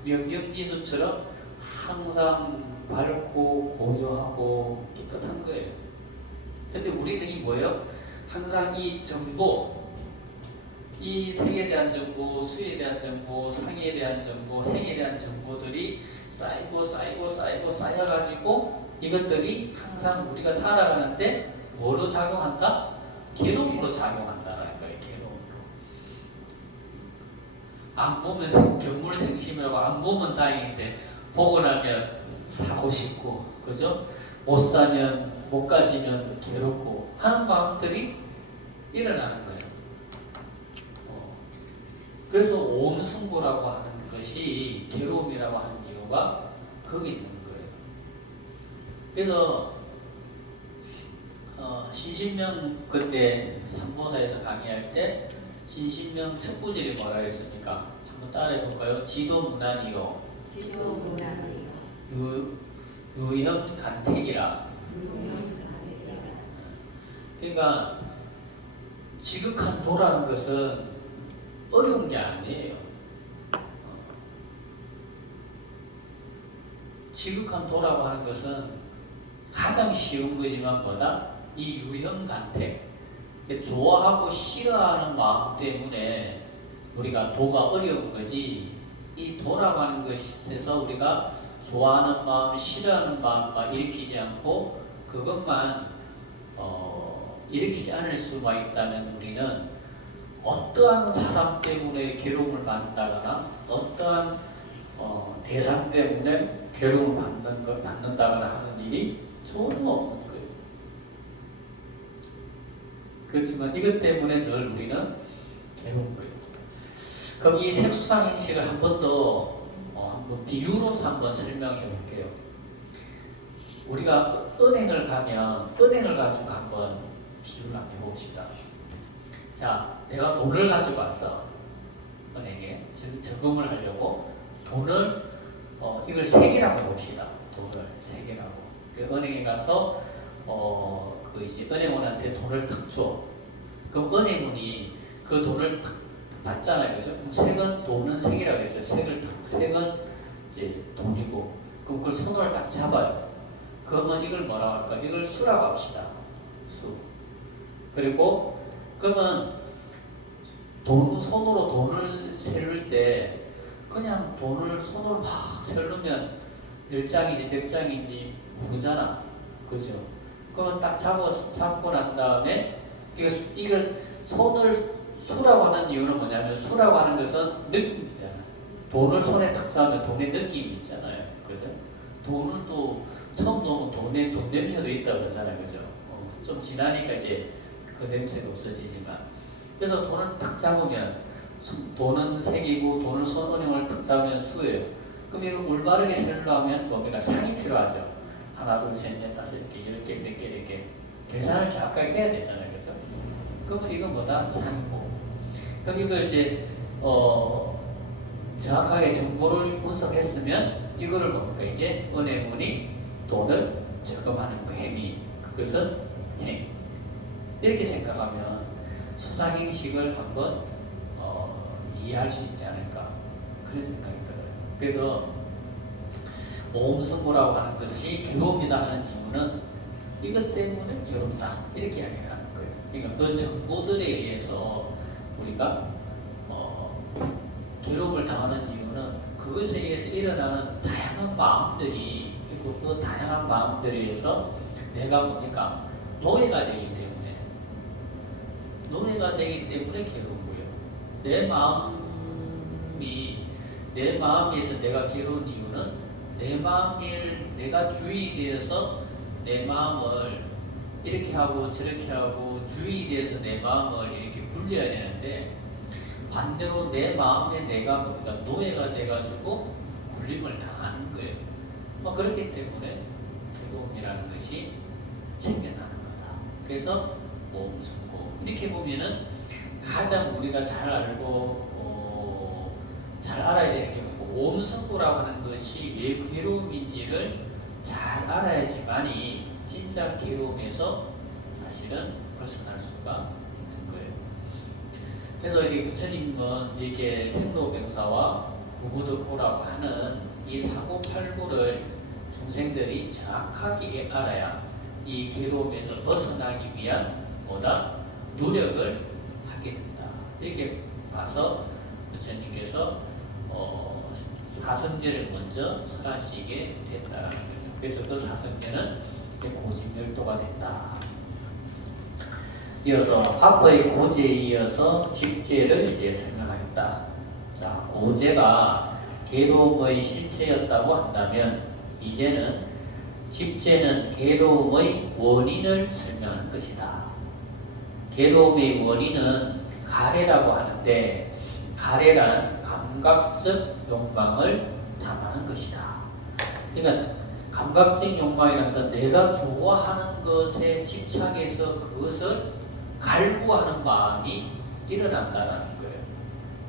명경지수처럼 항상 밝고 고요하고 깨끗한 거예요. 근데 우리는 이 뭐예요? 항상 이 정보, 이 색에 대한 정보, 수에 대한 정보, 상에 대한 정보, 행에 대한 정보들이 쌓여가지고 이것들이 항상 우리가 살아가는데 뭐로 작용한다? 괴로움으로 작용한다라는 거예요. 괴로움으로. 안 보면 견물생심이라고, 안 보면 다행인데 보고 나면 사고 싶고, 그죠? 못 사면 못 가지면 괴롭고 하는 마음들이 일어나는 거예요. 그래서 오음승고라고 하는 것이 괴로움이라고 하는 이유가 거기 있는 거예요. 그래서 신신명 그때 삼보사에서 강의할 때 신신명 첫 구절이 뭐라 했습니까? 한번 따라해 볼까요? 지도문안이요 지도문안이요 유형간택이라. 그러니까 지극한 도라는 것은 어려운 게 아니에요. 지극한 도라고 하는 것은 가장 쉬운 거지만 뭐다? 이 유형간택, 좋아하고 싫어하는 마음 때문에 우리가 도가 어려운 거지, 이 도라고 하는 것에서 우리가 좋아하는 마음, 싫어하는 마음만 일으키지 않고 그것만 일으키지 않을 수만 있다면 우리는 어떠한 사람 때문에 괴로움을 받는다거나 어떠한 대상 때문에 괴로움을 받는다거나 하는 일이 전혀 없는 거예요. 그렇지만 이것 때문에 늘 우리는 괴로운 거예요. 그럼 이 색수상 행식을 한 번 더 한번 비유로서 한번 설명해 볼게요. 우리가 은행을 가면 은행을 가지고 한번 비유를 한번 해봅시다. 자, 내가 돈을 가지고 왔어. 은행에 저금을 하려고 돈을 이걸 세 개라고 해봅시다. 돈을 세 개라고. 그 은행에 가서 그 이제 은행원한테 돈을 탁 줘. 그럼 은행원이 그 돈을 탁 받잖아요, 그죠? 그럼 색은 돈은 세 개라고 했어요. 색은 이제 돈이고, 그럼 그걸 손으로 딱 잡아요. 그러면 이걸 뭐라고 할까? 이걸 수라고 합시다. 수. 그리고 그러면 손으로 돈을 세를 때 그냥 돈을 손으로 막 세르면 10장인지 100장인지 모르잖아. 그죠? 그러면 딱 잡고 난 다음에 이걸 손을 수라고 하는 이유는 뭐냐면 수라고 하는 것은 느낌이잖아. 돈을 손에 탁 잡으면 돈의 느낌이 있잖아요. 그죠? 돈을 또 처음 넣으면 돈 냄새도 있다고 그러잖아요. 그죠? 좀 지나니까 이제 그 냄새가 없어지지만, 그래서 돈을 탁 잡으면 돈은 색이고 돈을 손은행을 탁 잡으면 수예요. 그럼 이걸 올바르게 세려면 뭡니까? 상이 필요하죠. 하나, 둘, 셋, 넷, 다섯 개, 10개, 100개 이렇게 계산을 정확하게 해야 되잖아요. 그죠? 그러면 이건 뭐다? 상이고. 그럼 이걸 이제 정확하게 정보를 분석했으면 이거를 뭡니까? 이제 은행원이 돈을 저금하는 그 행위, 그것은 행위. 이렇게 생각하면 수상행식을 한번 이해할 수 있지 않을까, 그런 생각이 들어요. 그래서 오음승고라고 하는 것이 괴로움이다 하는 이유는 이것 때문에 괴롭다, 이렇게 이야기를 하는 거예요. 그러니까 그 정보들에 의해서 우리가 괴로움을 당하는 이유는 그것에 의해서 일어나는 다양한 마음들이 있고, 그 다양한 마음들에 의해서 내가 뭡니까? 노예가 되기 때문에 괴로운 거예요. 내 마음에서 내가 괴로운 이유는 내가 주의되어서 내 마음을 이렇게 하고 저렇게 하고 주의되어서 내 마음을 이렇게 굴려야 되는데, 반대로 내 마음에 내가 뭡니까? 노예가 돼가지고 굴림을 당하는 거예요. 그렇기 때문에 괴로움이라는 것이 생겨나는 거다. 그래서 오음승고. 이렇게 보면은 가장 우리가 잘 알고 잘 알아야 되는 게 뭐고, 오음승고라고 하는 것이 왜 괴로움인지를 잘 알아야지만이 진짜 괴로움에서 사실은 벗어날 수가 있는 거예요. 그래서 이게 부처님은 이렇게 생로병사와 구구득고라고 하는 이 사고팔구를 중생들이 정확하게 알아야 이 괴로움에서 벗어나기 위한 노력을 하게 된다. 이렇게 봐서 부처님께서 사성제를 먼저 설하시게 됐다라는 거죠. 그래서 그 사성제는 고집열도가 됐다. 이어서 앞의 고제에 이어서 직제를 이제 설명하겠다. 자, 고제가 괴로움의 실체였다고 한다면 이제는 집제는 괴로움의 원인을 설명하는 것이다. 괴로움의 원인은 가래라고 하는데 가래란 감각적 욕망을 담아는 것이다. 그러니까 감각적 욕망이라는 것은 내가 좋아하는 것에 집착해서 그것을 갈구하는 마음이 일어난다는 거예요.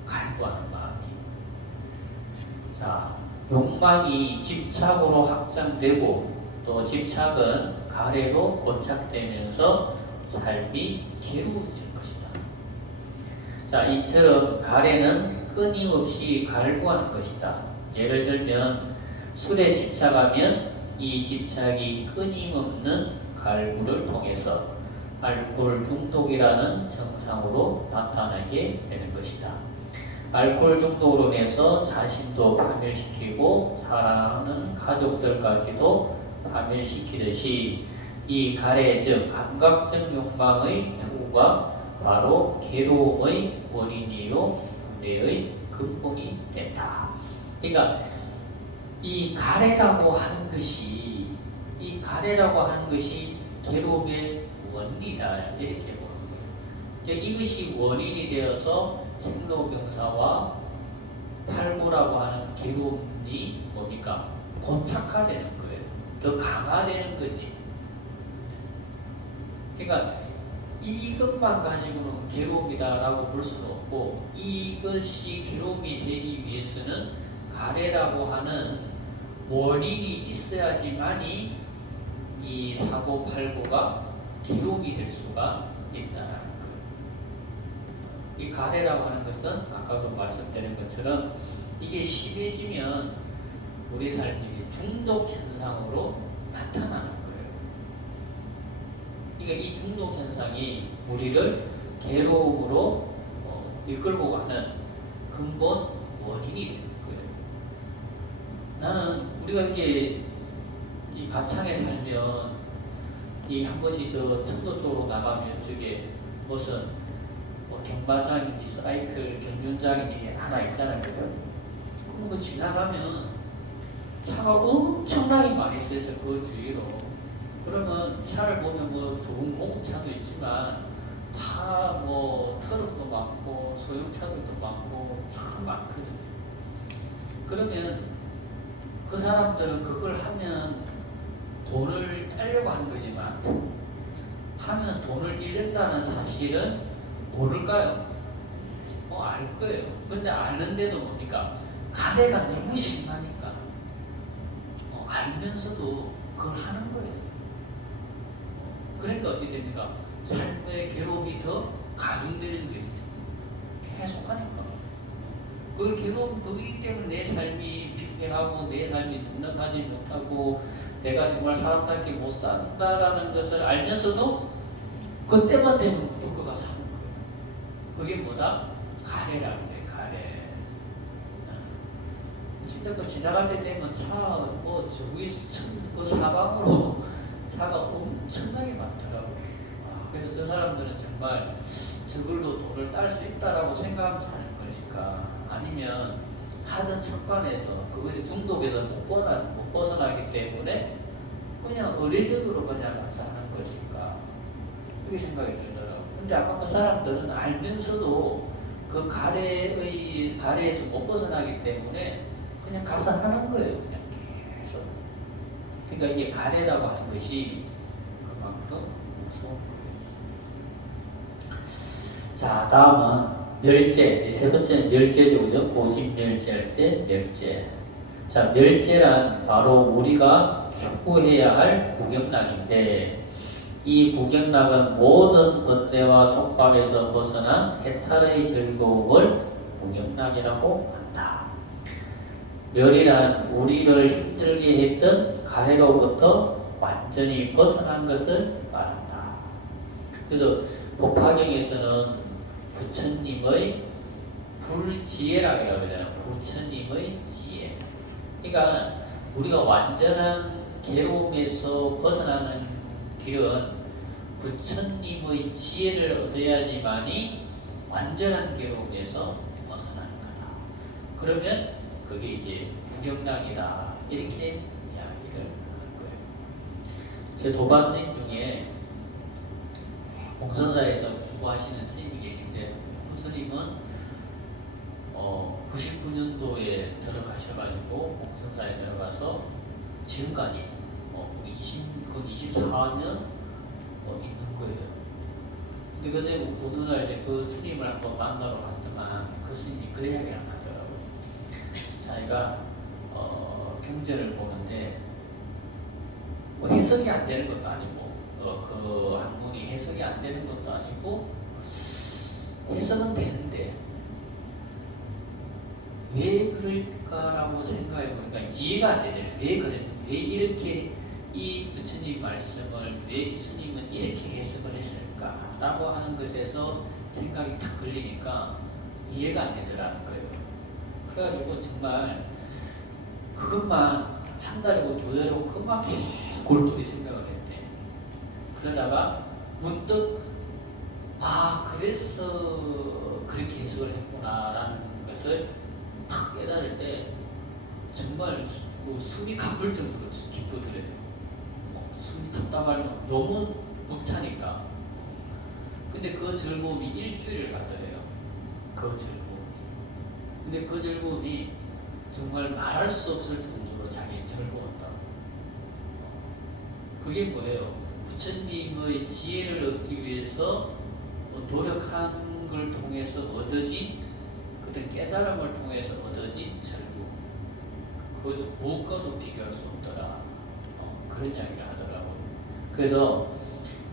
갈구하는 마음이. 자, 욕망이 집착으로 확장되고 또 집착은 가래로 고착되면서 삶이 괴로워지는 것이다. 자, 이처럼 가래는 끊임없이 갈구하는 것이다. 예를 들면 술에 집착하면 이 집착이 끊임없는 갈구를 통해서 알코올 중독이라는 증상으로 나타나게 되는 것이다. 알코올 중독으로 인해서 자신도 파멸시키고 사랑하는 가족들까지도 파멸시키듯이 이 가래 즉 감각적 욕망의 추구가 바로 괴로움의 원인이요 문제의 근본이 된다. 그러니까 이 가래라고 하는 것이 괴로움의 원인이다 이렇게 보는 거예요. 이것이 원인이 되어서 생로병사와 탈모라고 하는 괴로움이 뭡니까? 고착화되는 거예요. 더 강화되는 거지. 그러니까 이것만 가지고는 괴로움이다라고 볼 수는 없고 이것이 괴로움이 되기 위해서는 가래라고 하는 원인이 있어야지만이 이 사고팔고가 괴로움이 될 수가 있다는 거예요. 이 가래라고 하는 것은 아까도 말씀드린 것처럼 이게 심해지면 우리 삶이 중독 현상으로 나타나는 거예요. 그러니까 이 중독 현상이 우리를 괴로움으로 이끌고 가는 근본 원인이 되는 거예요. 나는 우리가 이게 이 가창에 살면 이 한 번씩 저 천도 쪽으로 나가면 저게 무슨 경마장인지 사이클 경륜장인지 하나 있잖아요. 그죠? 그거 지나가면 차가 엄청나게 많이 있어서 그 주위로. 그러면 차를 보면 뭐 좋은 공차도 있지만 다 뭐 트럭도 많고 소형차들도 많고 참 많거든요. 그러면 그 사람들은 그걸 하면 돈을 따려고 하는 거지만 하면 돈을 잃는다는 사실은 모를까요? 알 거예요. 근데 아는데도 뭡니까? 가래가 너무 심하니까 알면서도 그걸 하는 거예요. 그러니까 어찌 됩니까? 삶의 괴로움이 더 가중되는 거예요. 계속 하니까. 그 괴로움 그기 때문에 내 삶이 피폐하고 내 삶이 넉넉하지 못하고 내가 정말 사람답게 못 산다라는 것을 알면서도 그때만 되면 무조건 가서 하는 거예요. 그게 뭐다? 가래라는 거예요. 가래. 진짜 그 지나갈 때 되면 차 뭐 저기 그 사방으로 차가 엄청나게 많더라고요. 그래서 저 사람들은 정말 저걸로 돈을 딸 수 있다라고 생각하면서 하는 것일까? 아니면 하던 습관에서 그것이 중독에서 못 벗어나기 때문에 그냥 의례적으로 그냥 가서 하는 것일까? 그렇게 생각이 들더라고요. 근데 아까 그 사람들은 알면서도 그 가래에서 못 벗어나기 때문에 그냥 가서 하는 거예요. 그냥 계속. 그러니까 이게 가래라고 하는 것이 그만큼 무서운 거예요. 자, 다음은 멸제. 세 번째는 멸제죠. 그죠? 고집멸제 할 때 멸제. 자, 멸제란 바로 우리가 추구해야 할 구경락인데 이 구경락은 모든 번뇌와 속박에서 벗어난 해탈의 즐거움을 구경락이라고 한다. 멸이란 우리를 힘들게 했던 가래로부터 완전히 벗어난 것을 말한다. 그래서 법화경에서는 부처님의 불지혜라고 하잖아요. 부처님의 지혜. 그러니까 우리가 완전한 괴로움에서 벗어나는 길은 부처님의 지혜를 얻어야지만이 완전한 괴로움에서 벗어나는 거다. 그러면 그게 이제 구경락이다. 이렇게 이야기를 하는 거예요. 제 도반스님 중에 공선사에서 공부하시는 스님이 계신데 그 스님은 99년도에 들어가셔가지고 공선사에 들어가서 지금까지 근 24년 있는 거예요. 근데 그제 어느 날 이제 그 스님을 한번 만나러 갔더만 그 스님이 그래 이야기를 하더라고요. 자기가 경전을 보는데 뭐 해석이 안 되는 것도 아니고 그 한문이 해석이 안 되는 것도 아니고 해석은 되는데 왜 그럴까라고 생각해 보니까 이해가 안 되잖아요. 왜 그래? 왜 이렇게 이 부처님 말씀을 왜 스님은 이렇게 해석을 했을까라고 하는 것에서 생각이 탁 걸리니까 이해가 안 되더라는 거예요. 그래가지고 정말 그것만 한 달이고 두 달이고 그것밖에 골똘히 생각을 했대. 그러다가 문득 그래서 그렇게 해석을 했구나라는 것을 탁 깨달을 때 정말 숨이 가쁠 정도로 기쁘더래요. 숨이 답답할 너무 벅차니까. 근데 그 즐거움이 일주일을 갔더래요. 그 즐거움. 근데 그 즐거움이 정말 말할 수 없을 정도로 자기 즐거웠다. 그게 뭐예요? 부처님의 지혜를 얻기 위해서 노력한 걸 통해서 얻어진 그때 깨달음을 통해서 얻어진 즐거움. 그것은 무엇과도 비교할 수 없더라. 그런 이야기를 하더라고요. 그래서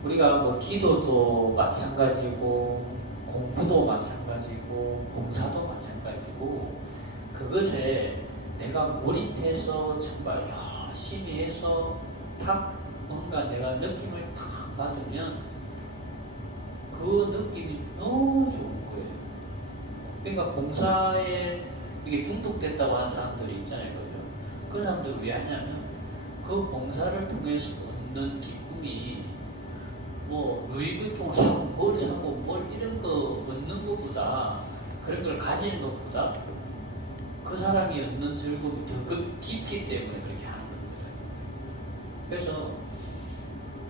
우리가 뭐 기도도 마찬가지고 공부도 마찬가지고 봉사도 마찬가지고 그것에 내가 몰입해서 정말 열심히 해서 딱 뭔가 내가 느낌을 딱 받으면 그 느낌이 너무 좋은 거예요. 그러니까 봉사에 이게 중독됐다고 하는 사람들이 있잖아요. 그죠? 그 사람들은 왜 하냐면 그 봉사를 통해서 얻는 기쁨이 뭐 루이비통을 사고 뭘 사고 뭘 이런 거 얻는 것보다 그런 걸 가지는 것보다 그 사람이 얻는 즐거움이 더 깊기 때문에 그렇게 하는 겁니다. 그래서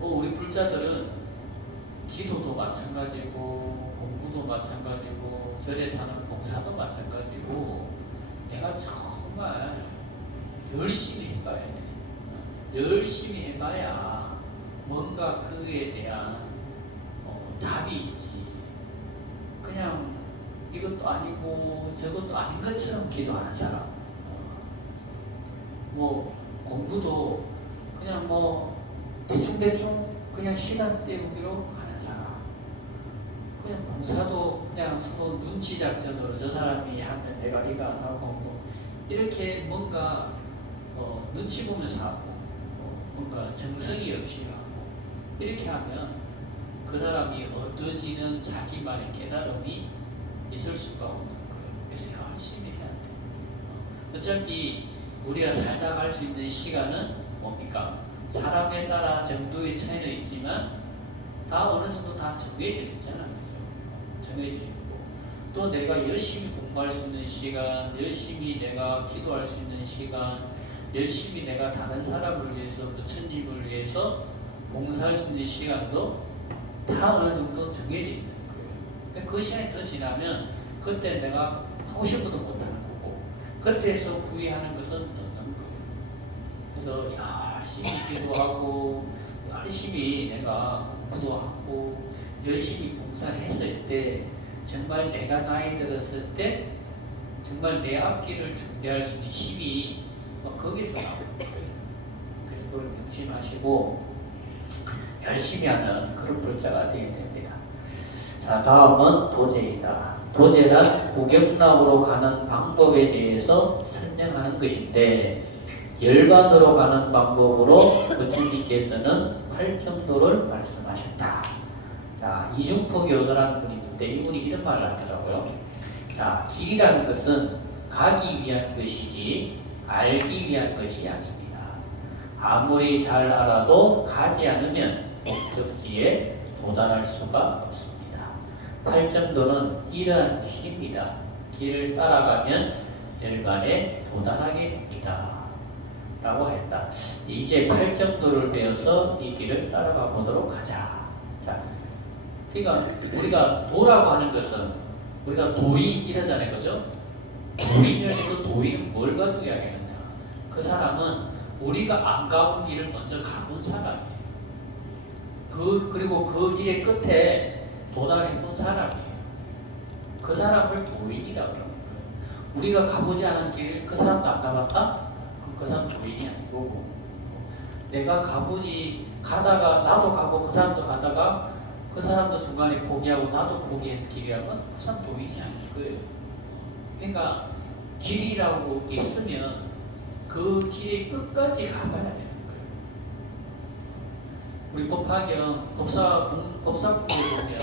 우리 불자들은 기도도 마찬가지고 공부도 마찬가지고 절에 사는 봉사도 마찬가지고 내가 정말 열심히 해봐야 돼. 열심히 해봐야 뭔가 그에 대한 답이 있지. 그냥 이것도 아니고 저것도 아닌 것처럼 기도하는 사람. 뭐 공부도 그냥 뭐 대충대충 그냥 시간 때우기로 하는 사람. 그냥 봉사도 그냥 서로 눈치 작전으로 저 사람이 하면 내가 이거 안 하고 뭐 이렇게 뭔가 눈치 보면서 하고 뭔가 정성이 없이 하고 이렇게 하면 그 사람이 얻어지는 자기만의 깨달음이 있을 수가 없는 거예요. 그래서 열심히 해야 돼요. 어차피 우리가 살다 갈 수 있는 시간은 뭡니까? 사람에 따라 정도의 차이는 있지만 다 어느 정도 다 정해져 있잖아요. 정해져 있고 또 내가 열심히 공부할 수 있는 시간, 열심히 내가 기도할 수 있는 시간, 열심히 내가 다른 사람을 위해서 부처님을 위해서 봉사할 수 있는 시간도 다 어느 정도 정해져 있는 거예요. 그 시간이 더 지나면 그때 내가 하고 싶어도 못하는 거고 그때에서 후회하는 것은 없는 거예요. 그래서 열심히 기도하고 열심히 내가 공부도 하고 열심히 봉사를 했을 때 정말 내가 나이 들었을 때 정말 내 앞길을 준비할 수 있는 힘이 거기서 나오는 거예요. 그래서 그걸 명심하시고 열심히 하는 그런 불자가 되어야 됩니다. 자, 다음은 도제이다. 도제란 구경락으로 가는 방법에 대해서 설명하는 것인데 열반으로 가는 방법으로 부처님께서는 8정도를 말씀하셨다. 자, 이중포 교수라는 분이 있는데 이분이 이런 말을 하더라고요. 자, 길이라는 것은 가기 위한 것이지 알기 위한 것이 아닙니다. 아무리 잘 알아도 가지 않으면 목적지에 도달할 수가 없습니다. 8정도는 이러한 길입니다. 길을 따라가면 열반에 도달하게 됩니다. 라고 했다. 이제 8정도를 배워서 이 길을 따라가 보도록 하자. 자, 그러니까 우리가 도라고 하는 것은 우리가 도인 이러잖아요, 그죠? 도인이라는 그 도인은 뭘 가지고 이야기하느냐? 그 사람은 우리가 안 가본 길을 먼저 가본 사람이에요. 그리고 그 길의 끝에 도달해본 사람이에요. 그 사람을 도인이라고 그러는 거예요. 우리가 가보지 않은 길을 그 사람도 안 가봤다? 그럼 그 사람 도인이 아니고, 내가 가다가 나도 가고 그 사람도 가다가 그 사람도 중간에 포기하고 나도 포기한 길이라면 그 사람 도인이 아닐 거예요. 그러니까 길이라고 있으면 그 길의 끝까지 가봐야 되는 거예요. 우리 법화경 법사품에 보면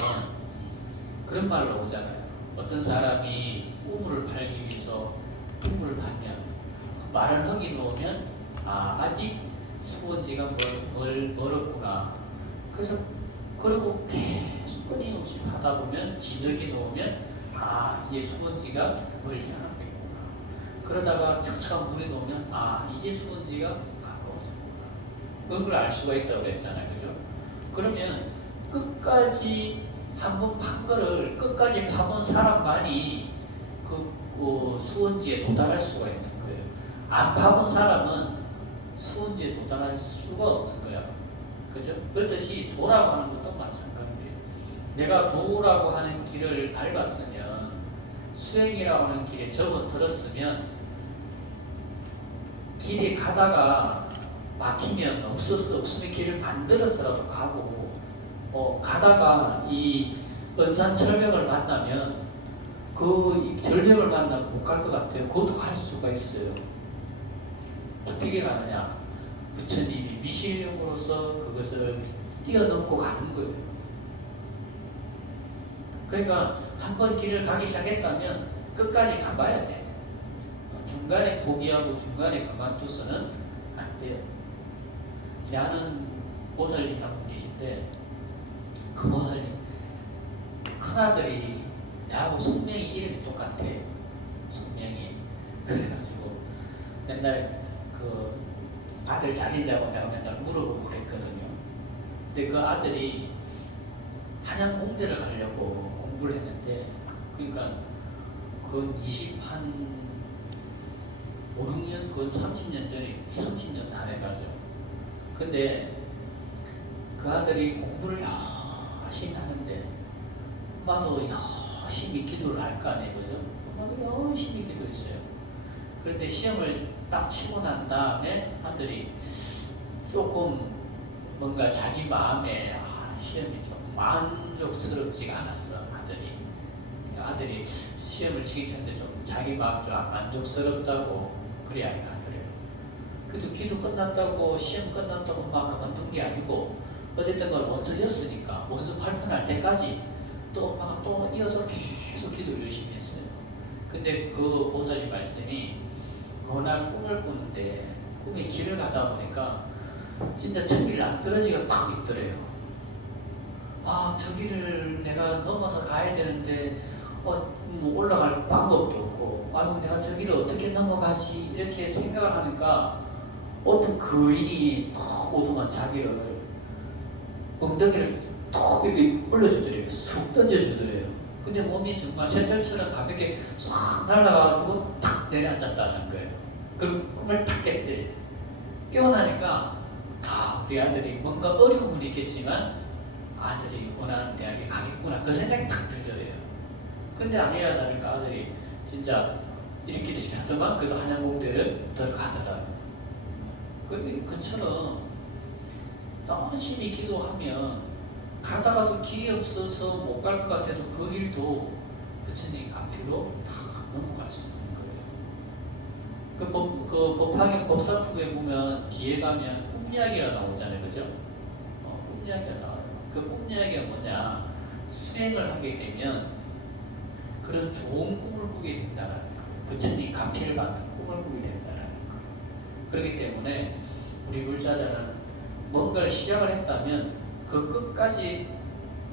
그런 말 나오잖아요. 어떤 사람이 우물을 팔기 위해서 우물을 파면 마른 흙이 놓으면 아직 수원지가 멀었구나. 그래서 그리고 계속 끊임없이 하다 보면 진흙이 놓으면 이제 수원지가 멀지 않았겠구나. 그러다가 척척한 물이 놓으면 이제 수원지가 가까워졌구나. 그런 걸 알 수가 있다고 그랬잖아요, 그죠? 그러면 끝까지 한번 판 거를 끝까지 파본 사람만이 그 수원지에 도달할 수가 있는 거예요. 안 파본 사람은 수원지에 도달할 수가 없는 거야. 그죠? 그렇듯이 도라고 하는 것도 마찬가지예요. 내가 도라고 하는 길을 밟았으면, 수행이라고 하는 길에 접어들었으면, 길이 가다가 막히면 없으면 길을 만들어서라도 가고, 가다가 이 은산철벽을 만나면 그 절벽을 만나면 못 갈 것 같아요. 그것도 갈 수가 있어요. 어떻게 가느냐? 부처님이 미실력으로서 그것을 뛰어넘고 가는 거예요. 그러니까 한번 길을 가기 시작했다면 끝까지 가봐야 돼. 중간에 포기하고 중간에 그만둬서는 안 돼요. 제 아는 보살님 한 분 계신데, 그 보살님 큰아들이 나하고 성명이 이름이 똑같아. 성명이. 그래가지고 맨날 그 아들 잘 있냐고 내가 맨날 물어보고 그랬거든요. 근데 그 아들이 한양 공대를 가려고 공부를 했는데, 그러니까 그 5, 6년, 그 30년 전에 30년 다 돼가죠. 근데 그 아들이 공부를 열심히 하는데, 엄마도 열심히 기도를 할 거 아니에요, 그죠? 엄마도 열심히 기도했어요. 그런데 시험을 딱 치고 난 다음에 아들이 조금 뭔가 자기 마음에 시험이 좀 만족스럽지가 않았어. 아들이 시험을 치기 전에 좀 자기 마음 좀 만족스럽다고 그래 하더래요. 그래도 기도 끝났다고 시험 끝났다고 막 그만둔 게 아니고, 어쨌든 건 원서였으니까 원서 발표할 때까지 또 엄마가 또 이어서 계속 기도를 열심히 했어요. 근데 그 보살님 말씀이 워낙 꿈을 꾸는데 꿈에 길을 가다 보니까 진짜 저길 안 떨어지가 팍 있더래요. 저 길을 내가 넘어서 가야 되는데 뭐 올라갈 방법도 없고, 아이고 내가 저기를 어떻게 넘어가지, 이렇게 생각을 하니까 어떤 거인이 턱 오더만 자기를 엉덩이를 턱 이렇게 올려주더래요. 쑥 던져주더래요. 근데 몸이 정말 샌들처럼 가볍게 싹 날아가가지고 탁 내려앉았다는 거예요. 그리고 꿈을 탁 깼대. 깨어나니까 우리 아들이 뭔가 어려움은 있겠지만 아들이 원하는 대학에 가겠구나, 그 생각이 탁 들더래요. 근데 아니야 다를까 아들이 진짜 이렇게 하더만 그래도 한양공대를 들어가더라고요. 그처럼 열심히 기도하면 가다가도 길이 없어서 못 갈 것 같아도 그 길도 부처님 앞으로 다 넘어갈 수 있는 거예요. 그 법화경 법사품에 보면 뒤에 가면 꿈 이야기가 나오잖아요, 그죠? 꿈 이야기가 나와요. 그 꿈 이야기가 뭐냐? 수행을 하게 되면 그런 좋은 꿈을 꾸게 된다는 거예요. 부처님 감피를 받는 꿈을 꾸게 된다는 거예요. 그렇기 때문에 우리 불자들은 뭔가를 시작을 했다면 그 끝까지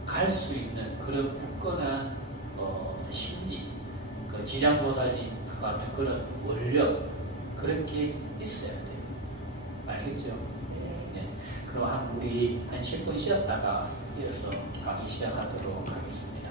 갈 수 있는 그런 굳건한 심지, 그 지장보살님 같은 그런 원력, 그런 게 있어야 돼요. 알겠죠? 네. 그럼 우리 한 10분 쉬었다가 이어서 강의 시작하도록 하겠습니다.